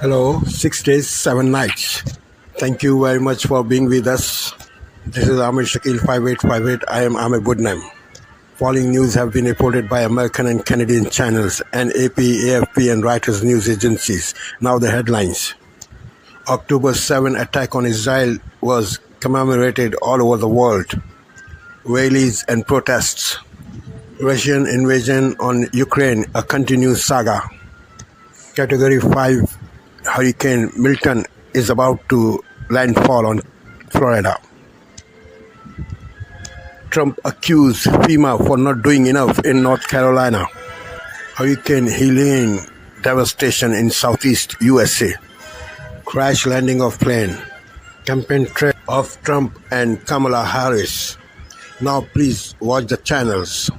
Hello, 6 days, 7 nights. Thank you very much for being with us. This is Ahmed Shakil 5858. I am Ahmed Budnam. Following news have been reported by American and Canadian channels and AP, AFP and Reuters news agencies. Now the headlines. October 7 attack on Israel was commemorated all over the world. Rallies and protests. Russian invasion on Ukraine, a continued saga. Category 5 Hurricane Milton is about to landfall on Florida. Trump accused FEMA for not doing enough in North Carolina. Hurricane Helene devastation in southeast USA. Crash landing of plane. Campaign trail of Trump and Kamala Harris. Now please watch the channels.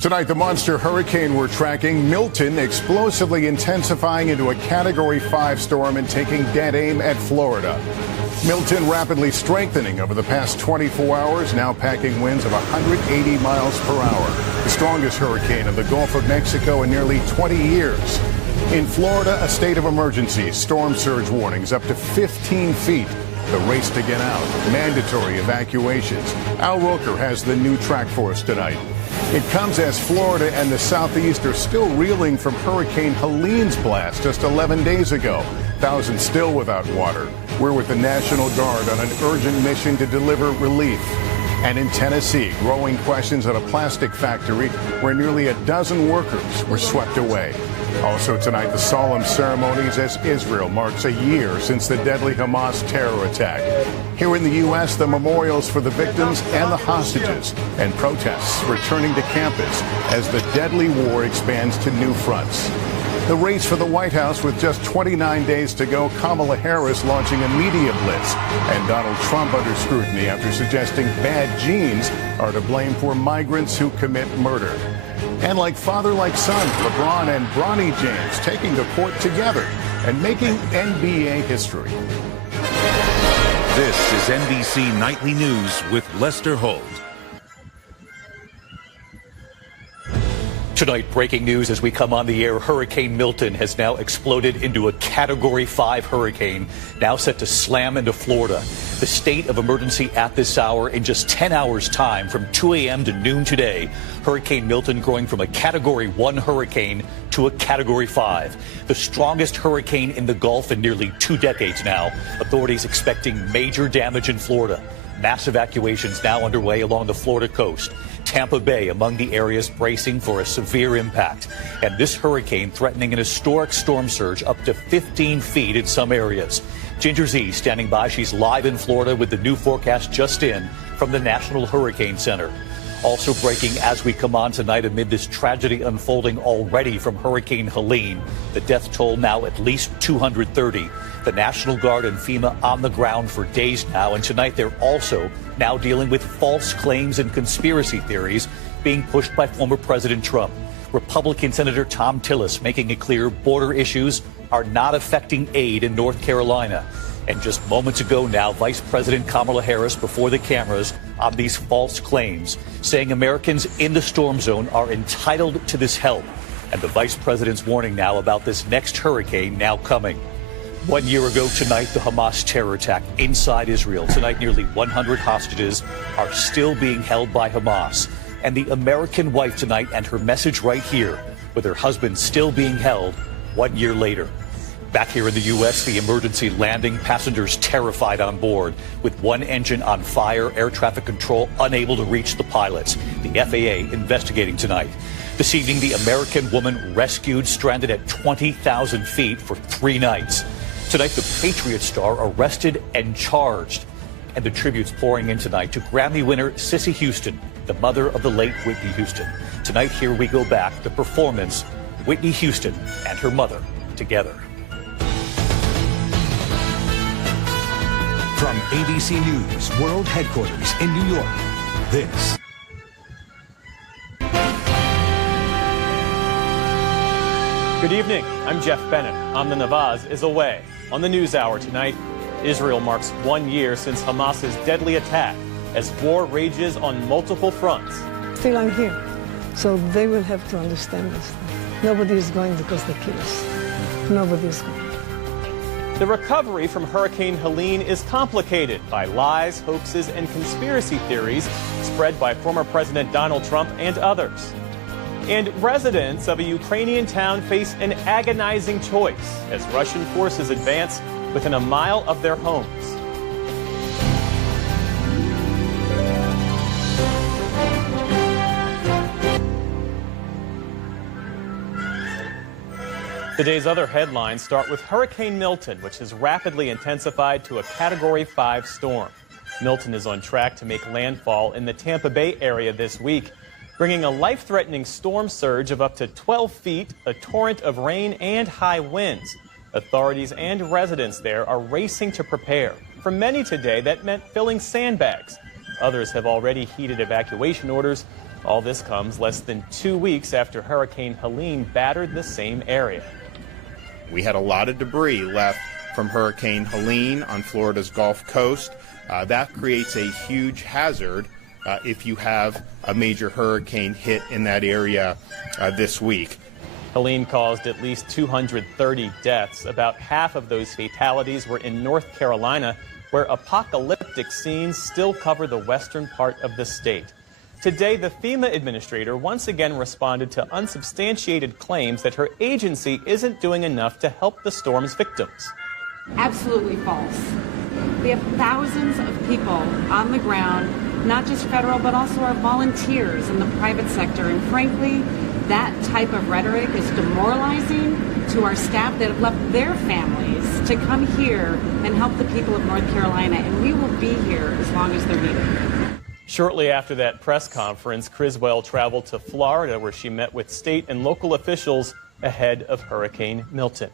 Tonight, the monster hurricane we're tracking, Milton, explosively intensifying into a Category 5 storm and taking dead aim at Florida. Milton rapidly strengthening over the past 24 hours, now packing winds of 180 miles per hour. The strongest hurricane in the Gulf of Mexico in nearly 20 years. In Florida, a state of emergency, storm surge warnings up to 15 feet. The race to get out, mandatory evacuations. Al Roker has the new track for us tonight. It comes as Florida and the Southeast are still reeling from Hurricane Helene's blast just 11 days ago. Thousands still without water. We're with the National Guard on an urgent mission to deliver relief. And in Tennessee, growing questions at a plastic factory where nearly a dozen workers were swept away. Also tonight, the solemn ceremonies as Israel marks a year since the deadly Hamas terror attack. Here in the U.S., the memorials for the victims and the hostages, and protests returning to campus as the deadly war expands to new fronts. The race for the White House with just 29 days to go, Kamala Harris launching a media blitz, and Donald Trump under scrutiny after suggesting bad genes are to blame for migrants who commit murder. And like father, like son, LeBron and Bronny James taking the court together and making NBA history. This is NBC Nightly News with Lester Holt. Tonight, breaking news as we come on the air. Hurricane Milton has now exploded into a Category 5 hurricane, now set to slam into Florida. The state of emergency at this hour. In just 10 hours' time, from 2 a.m. to noon today, Hurricane Milton growing from a Category 1 hurricane to a Category 5. The strongest hurricane in the Gulf in nearly 2 decades now. Authorities expecting major damage in Florida. Mass evacuations now underway along the Florida coast. Tampa Bay among the areas bracing for a severe impact. And this hurricane threatening an historic storm surge up to 15 feet in some areas. Ginger Z standing by. She's live in Florida with the new forecast just in from the National Hurricane Center. Also breaking as we come on tonight amid this tragedy unfolding already from Hurricane Helene. The death toll now at least 230. The National Guard and FEMA on the ground for days now. And tonight they're also now dealing with false claims and conspiracy theories being pushed by former President Trump. Republican Senator Tom Tillis making it clear border issues are not affecting aid in North Carolina. And just moments ago now, Vice President Kamala Harris before the cameras on these false claims, saying Americans in the storm zone are entitled to this help. And the Vice President's warning now about this next hurricane now coming. 1 year ago tonight, the Hamas terror attack inside Israel. Tonight, nearly 100 hostages are still being held by Hamas. And the American wife tonight and her message right here, with her husband still being held 1 year later. Back here in the U.S., the emergency landing, passengers terrified on board, with one engine on fire, air traffic control unable to reach the pilots. The FAA investigating tonight. This evening, the American woman rescued, stranded at 20,000 feet for 3 nights. Tonight, the Patriot star arrested and charged. And the tributes pouring in tonight to Grammy winner Cissy Houston, the mother of the late Whitney Houston. Tonight, here we go back, the performance, Whitney Houston and her mother together. From ABC News World Headquarters in New York, this Good evening. I'm Jeff Bennett. Amna Nawaz is away. On the NewsHour tonight, Israel marks 1 year since Hamas's deadly attack as war rages on multiple fronts. Still I'm here. So they will have to understand this. Nobody is going because they kill us. Nobody is going. The recovery from Hurricane Helene is complicated by lies, hoaxes, and conspiracy theories spread by former President Donald Trump and others. And residents of a Ukrainian town face an agonizing choice as Russian forces advance within a mile of their homes. Today's other headlines start with Hurricane Milton, which has rapidly intensified to a Category 5 storm. Milton is on track to make landfall in the Tampa Bay area this week, bringing a life-threatening storm surge of up to 12 feet, a torrent of rain, and high winds. Authorities and residents there are racing to prepare. For many today, that meant filling sandbags. Others have already heeded evacuation orders. All this comes less than 2 weeks after Hurricane Helene battered the same area. We had a lot of debris left from Hurricane Helene on Florida's Gulf Coast. That creates a huge hazard if you have a major hurricane hit in that area this week. Helene caused at least 230 deaths. About half of those fatalities were in North Carolina, where apocalyptic scenes still cover the western part of the state. Today, the FEMA administrator once again responded to unsubstantiated claims that her agency isn't doing enough to help the storm's victims. Absolutely false. We have thousands of people on the ground, not just federal, but also our volunteers in the private sector. And frankly, that type of rhetoric is demoralizing to our staff that have left their families to come here and help the people of North Carolina. And we will be here as long as they're needed. Shortly after that press conference, Criswell traveled to Florida, where she met with state and local officials ahead of Hurricane Milton.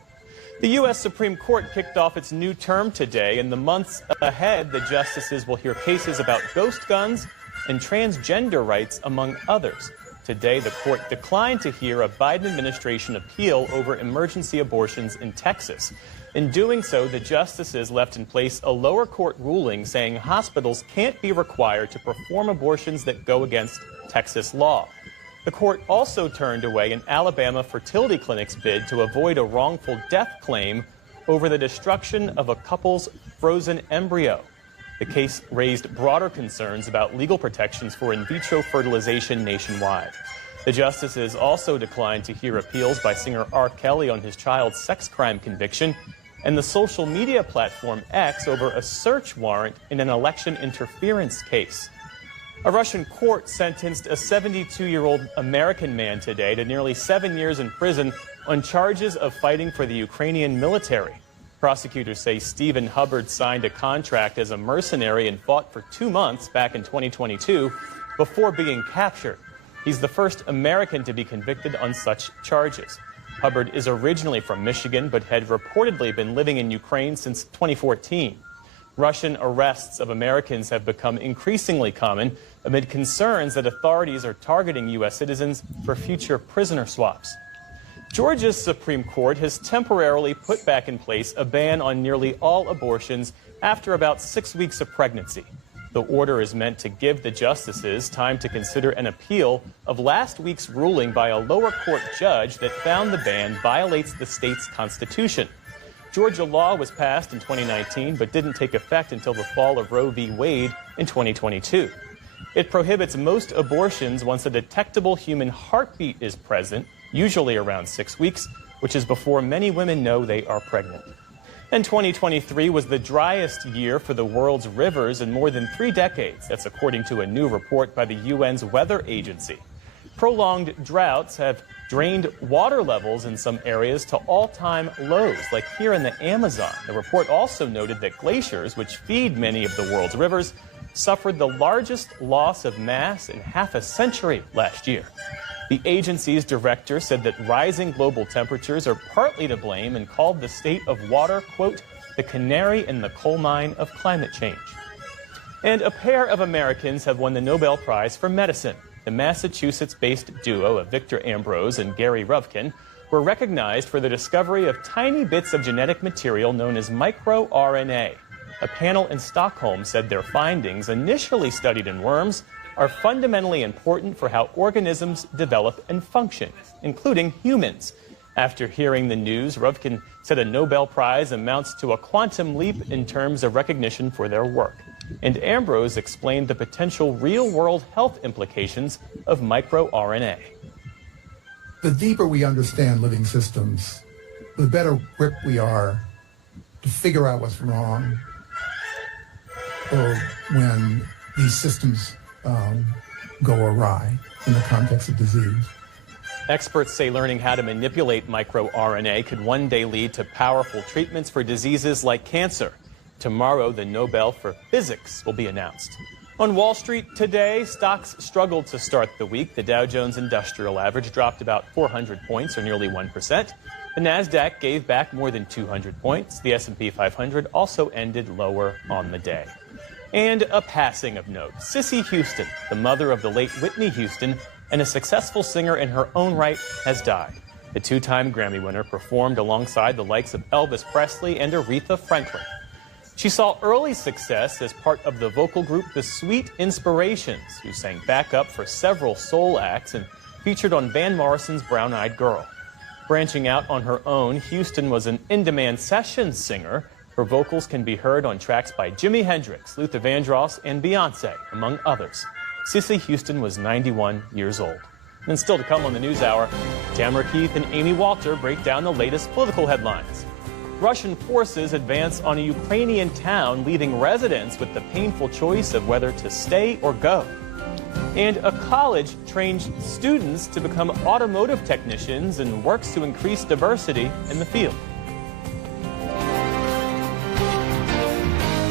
The U.S. Supreme Court kicked off its new term today. In the months ahead, the justices will hear cases about ghost guns and transgender rights, among others. Today, the court declined to hear a Biden administration appeal over emergency abortions in Texas. In doing so, the justices left in place a lower court ruling saying hospitals can't be required to perform abortions that go against Texas law. The court also turned away an Alabama fertility clinic's bid to avoid a wrongful death claim over the destruction of a couple's frozen embryo. The case raised broader concerns about legal protections for in vitro fertilization nationwide. The justices also declined to hear appeals by singer R. Kelly on his child sex crime conviction and the social media platform X over a search warrant in an election interference case. A Russian court sentenced a 72-year-old American man today to nearly 7 years in prison on charges of fighting for the Ukrainian military. Prosecutors say Stephen Hubbard signed a contract as a mercenary and fought for 2 months back in 2022 before being captured. He's the first American to be convicted on such charges. Hubbard is originally from Michigan, but had reportedly been living in Ukraine since 2014. Russian arrests of Americans have become increasingly common amid concerns that authorities are targeting U.S. citizens for future prisoner swaps. Georgia's Supreme Court has temporarily put back in place a ban on nearly all abortions after about 6 weeks of pregnancy. The order is meant to give the justices time to consider an appeal of last week's ruling by a lower court judge that found the ban violates the state's constitution. Georgia law was passed in 2019 but didn't take effect until the fall of Roe v. Wade in 2022. It prohibits most abortions once a detectable human heartbeat is present, usually around 6 weeks, which is before many women know they are pregnant. And 2023 was the driest year for the world's rivers in more than 3 decades. That's according to a new report by the UN's weather agency. Prolonged droughts have drained water levels in some areas to all-time lows, like here in the Amazon. The report also noted that glaciers, which feed many of the world's rivers, suffered the largest loss of mass in half a century last year. The agency's director said that rising global temperatures are partly to blame and called the state of water, quote, the canary in the coal mine of climate change. And a pair of Americans have won the Nobel Prize for Medicine. The Massachusetts-based duo of Victor Ambrose and Gary Ruvkin were recognized for the discovery of tiny bits of genetic material known as microRNA. A panel in Stockholm said their findings, initially studied in worms, are fundamentally important for how organisms develop and function, including humans. After hearing the news, Ruvkin said a Nobel Prize amounts to a quantum leap in terms of recognition for their work. And Ambrose explained the potential real-world health implications of microRNA. The deeper we understand living systems, the better equipped we are to figure out what's wrong, or when these systems go awry in the context of disease. Experts say learning how to manipulate microRNA could one day lead to powerful treatments for diseases like cancer. Tomorrow, the Nobel for Physics will be announced. On Wall Street today, stocks struggled to start the week. The Dow Jones Industrial Average dropped about 400 points, or nearly 1%. The Nasdaq gave back more than 200 points. The S&P 500 also ended lower on the day. And a passing of note. Cissy Houston, the mother of the late Whitney Houston and a successful singer in her own right, has died. The two-time Grammy winner performed alongside the likes of Elvis Presley and Aretha Franklin. She saw early success as part of the vocal group The Sweet Inspirations, who sang backup for several soul acts and featured on Van Morrison's Brown Eyed Girl. Branching out on her own, Houston was an in-demand sessions singer. Her vocals can be heard on tracks by Jimi Hendrix, Luther Vandross, and Beyoncé, among others. Cissy Houston was 91 years old. And still to come on the NewsHour, Tamara Keith and Amy Walter break down the latest political headlines. Russian forces advance on a Ukrainian town, leaving residents with the painful choice of whether to stay or go. And a college trains students to become automotive technicians and works to increase diversity in the field.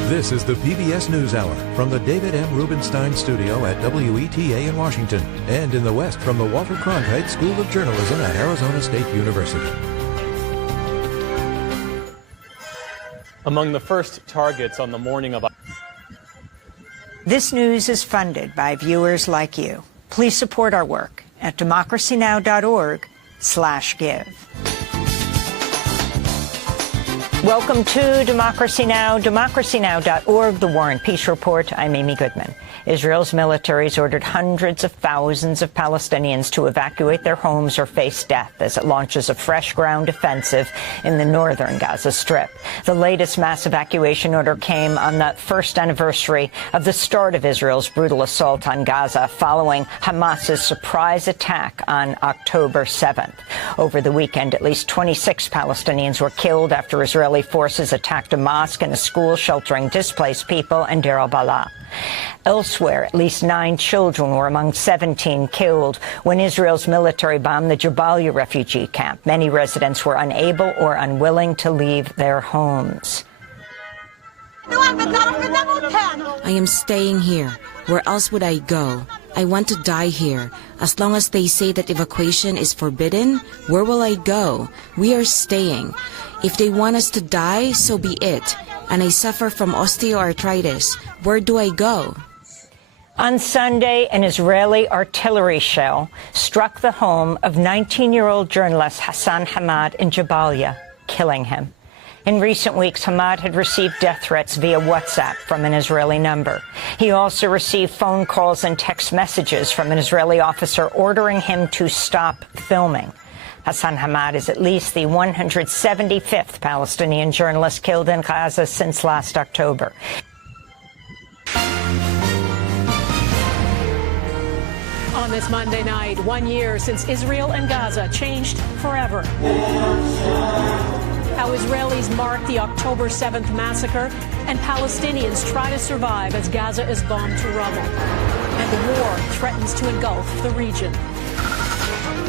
This is the PBS NewsHour from the David M. Rubenstein Studio at WETA in Washington, and in the West from the Walter Cronkite School of Journalism at Arizona State University. Among the first targets on the morning of... This news is funded by viewers like you. Please support our work at democracynow.org/give. Welcome to Democracy Now!, democracynow.org, The War and Peace Report. I'm Amy Goodman. Israel's military has ordered hundreds of thousands of Palestinians to evacuate their homes or face death as it launches a fresh ground offensive in the northern Gaza Strip. The latest mass evacuation order came on the first anniversary of the start of Israel's brutal assault on Gaza following Hamas's surprise attack on October 7th. Over the weekend, at least 26 Palestinians were killed after Israeli forces attacked a mosque and a school sheltering displaced people in Deir al-Balah. Elsewhere, at least 9 children were among 17 killed when Israel's military bombed the Jabalia refugee camp. Many residents were unable or unwilling to leave their homes. I am staying here. Where else would I go? I want to die here. As long as they say that evacuation is forbidden, where will I go? We are staying. If they want us to die, so be it. And I suffer from osteoarthritis. Where do I go? On Sunday, an Israeli artillery shell struck the home of 19-year-old journalist Hassan Hamad in Jabalia, killing him. In recent weeks, Hamad had received death threats via WhatsApp from an Israeli number. He also received phone calls and text messages from an Israeli officer ordering him to stop filming. Hassan Hamad is at least the 175th Palestinian journalist killed in Gaza since last October. On this Monday night, 1 year since Israel and Gaza changed forever. How Israelis mark the October 7th massacre and Palestinians try to survive as Gaza is bombed to rubble. And the war threatens to engulf the region.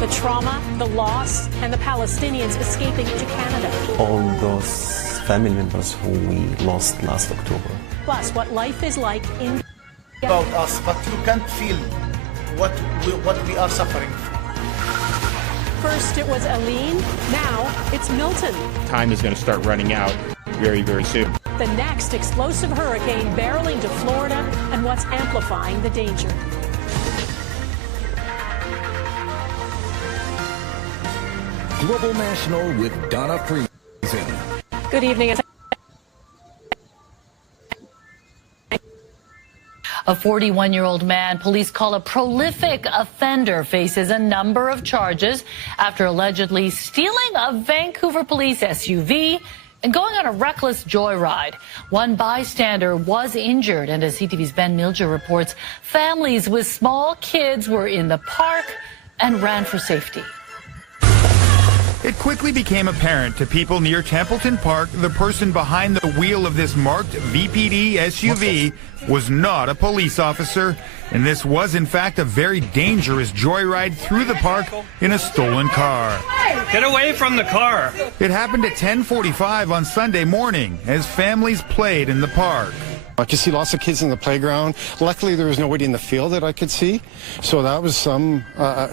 The trauma, the loss, and the Palestinians escaping to Canada. All those family members who we lost last October. Plus, what life is like in about us, but you can't feel what we are suffering from. First it was Eileen, now it's Milton. Time is going to start running out very, very soon. The next explosive hurricane barreling to Florida and what's amplifying the danger. Global National with Donna Friesen. Good evening. A 41-year-old man police call a prolific offender faces a number of charges after allegedly stealing a Vancouver police SUV and going on a reckless joyride. One bystander was injured, and as CTV's Ben Milger reports, families with small kids were in the park and ran for safety. It quickly became apparent to people near Templeton Park the person behind the wheel of this marked VPD SUV was not a police officer, and this was in fact a very dangerous joyride through the park in a stolen car. Get away from the car! It happened at 10:45 on Sunday morning as families played in the park. I could see lots of kids in the playground. Luckily, there was nobody in the field that I could see, so that was some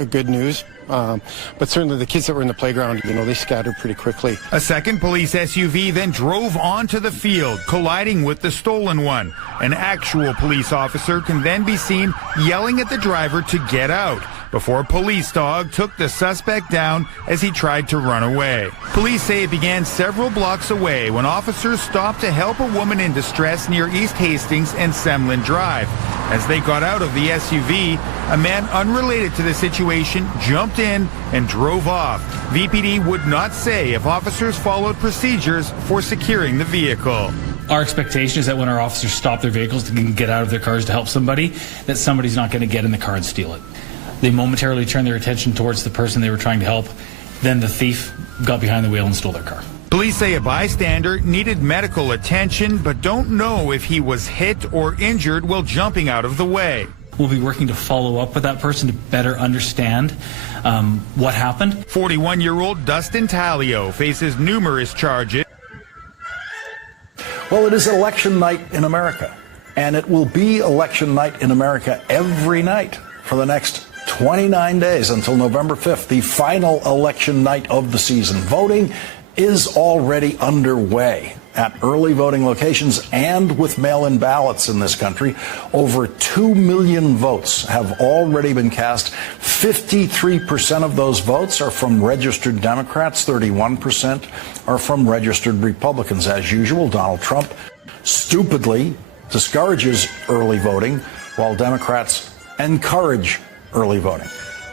good news. But certainly the kids that were in the playground, they scattered pretty quickly. A second police SUV then drove onto the field, colliding with the stolen one. An actual police officer can then be seen yelling at the driver to get out before a police dog took the suspect down as he tried to run away. Police say it began several blocks away when officers stopped to help a woman in distress near East Hastings and Semlin Drive. As they got out of the SUV, a man unrelated to the situation jumped in and drove off. VPD would not say if officers followed procedures for securing the vehicle. Our expectation is that when our officers stop their vehicles to get out of their cars to help somebody, that somebody's not going to get in the car and steal it. They momentarily turned their attention towards the person they were trying to help. Then the thief got behind the wheel and stole their car. Police say a bystander needed medical attention, but don't know if he was hit or injured while jumping out of the way. We'll be working to follow up with that person to better understand what happened. 41-year-old Dustin Talio faces numerous charges. Well, it is election night in America, and it will be election night in America every night for the next 29 days until November 5th, the final election night of the season. Voting is already underway at early voting locations and with mail-in ballots in this country. Over 2 million votes have already been cast. 53% of those votes are from registered Democrats. 31% are from registered Republicans. As usual, Donald Trump stupidly discourages early voting while Democrats encourage early voting.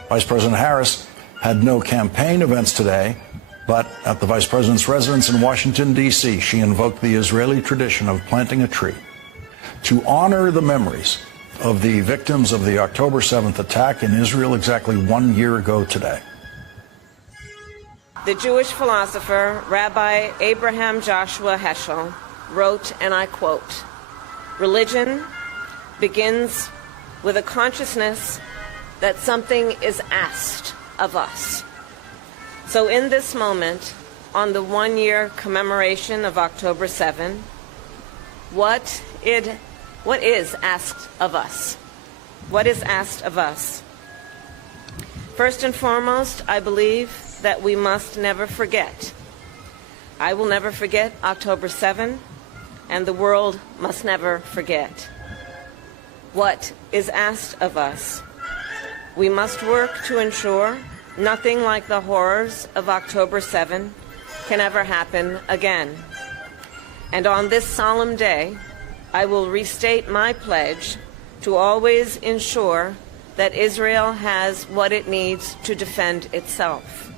Vice President Harris had no campaign events today, but at the Vice President's residence in Washington, D.C., she invoked the Israeli tradition of planting a tree to honor the memories of the victims of the October 7th attack in Israel exactly 1 year ago today. The Jewish philosopher Rabbi Abraham Joshua Heschel wrote, and I quote, "Religion begins with a consciousness that something is asked of us." So in this moment, on the 1-year commemoration of October 7, what is asked of us? What is asked of us? First and foremost, I believe that we must never forget. I will never forget October 7, and the world must never forget. What is asked of us? We must work to ensure nothing like the horrors of October 7 can ever happen again. And on this solemn day, I will restate my pledge to always ensure that Israel has what it needs to defend itself.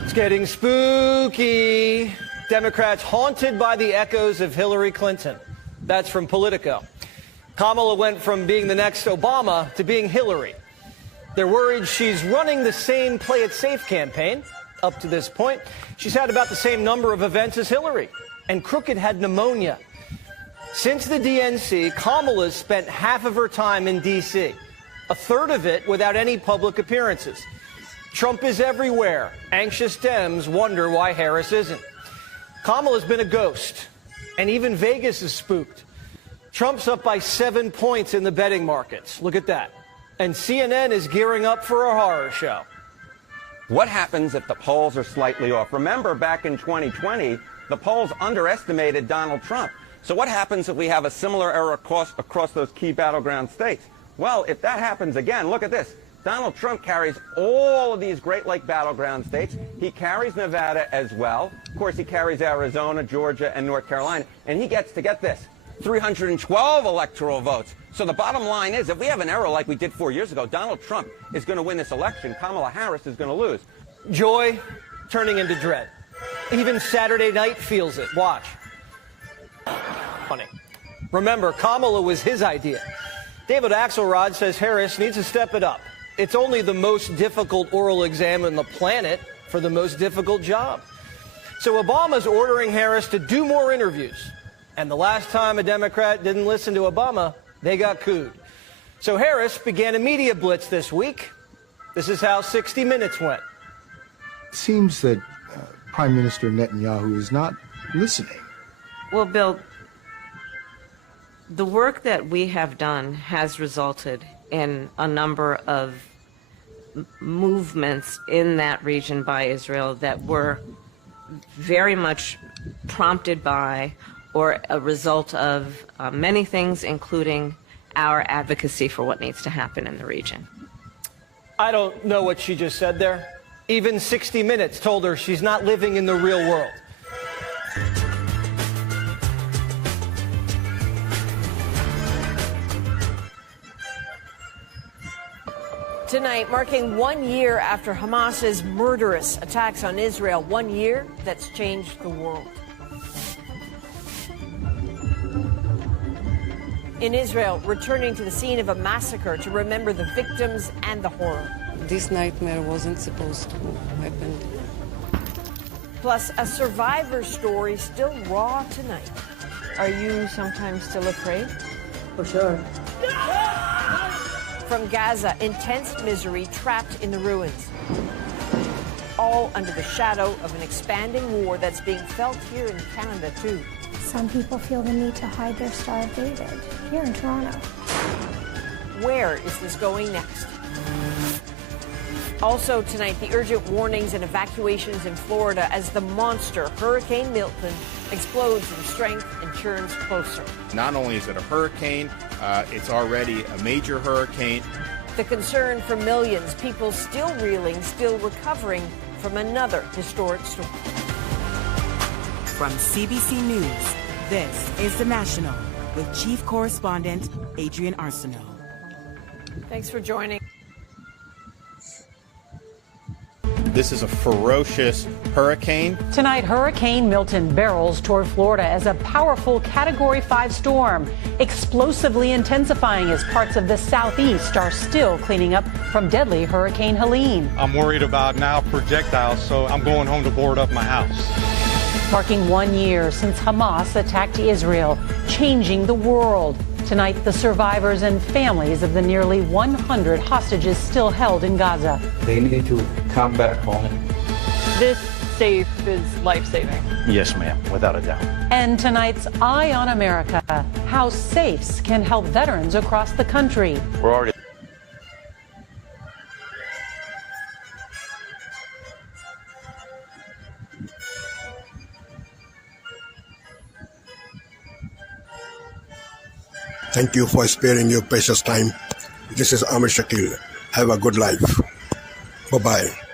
It's getting spooky. Democrats haunted by the echoes of Hillary Clinton. That's from Politico. Kamala went from being the next Obama to being Hillary. They're worried she's running the same play it safe campaign. Up to this point, she's had about the same number of events as Hillary. And Crooked had pneumonia. Since the DNC, Kamala's spent half of her time in D.C., a third of it without any public appearances. Trump is everywhere. Anxious Dems wonder why Harris isn't. Kamala's been a ghost, and even Vegas is spooked. Trump's up by 7 points in the betting markets. Look at that. And CNN is gearing up for a horror show. What happens if the polls are slightly off? Remember, back in 2020, the polls underestimated Donald Trump. So what happens if we have a similar error across those key battleground states? Well, if that happens again, look at this. Donald Trump carries all of these Great Lake battleground states. He carries Nevada as well. Of course, he carries Arizona, Georgia, and North Carolina. And he gets to, get this, 312 electoral votes. So the bottom line is, if we have an error like we did 4 years ago, Donald Trump is going to win this election. Kamala Harris is going to lose. Joy turning into dread. Even Saturday night feels it. Watch. Funny. Remember, Kamala was his idea. David Axelrod says Harris needs to step it up. It's only the most difficult oral exam on the planet for the most difficult job. So Obama's ordering Harris to do more interviews. And the last time a Democrat didn't listen to Obama, they got cooed. So Harris began a media blitz this week. This is how 60 Minutes went. It seems that Prime Minister Netanyahu is not listening. Well, Bill, the work that we have done has resulted in a number of movements in that region by Israel that were very much prompted by or a result of many things, including our advocacy for what needs to happen in the region. I don't know what she just said there. Even 60 Minutes told her she's not living in the real world. Tonight, marking 1 year after Hamas's murderous attacks on Israel, 1 year that's changed the world. In Israel, returning to the scene of a massacre to remember the victims and the horror. This nightmare wasn't supposed to happen. Plus, a survivor story still raw tonight. Are you sometimes still afraid? For sure. From Gaza, intense misery trapped in the ruins. All under the shadow of an expanding war that's being felt here in Canada, too. Some people feel the need to hide their Star of David here in Toronto. Where is this going next? Also tonight, the urgent warnings and evacuations in Florida as the monster Hurricane Milton explodes in strength and churns closer. Not only is it a hurricane, it's already a major hurricane. The concern for millions, people still reeling, still recovering from another historic storm. From CBC News, this is The National with Chief Correspondent Adrian Arsenault. Thanks for joining. This is a ferocious hurricane. Tonight, Hurricane Milton barrels toward Florida as a powerful Category 5 storm, explosively intensifying as parts of the southeast are still cleaning up from deadly Hurricane Helene. I'm worried about now projectiles, so I'm going home to board up my house. Marking 1 year since Hamas attacked Israel, changing the world. Tonight, the survivors and families of the nearly 100 hostages still held in Gaza. They need to come back home. This safe is life-saving. Yes, ma'am, without a doubt. And tonight's Eye on America, how safes can help veterans across the country. We're already... Thank you for sparing your precious time. This is Amir Shakil. Have a good life. Bye-bye.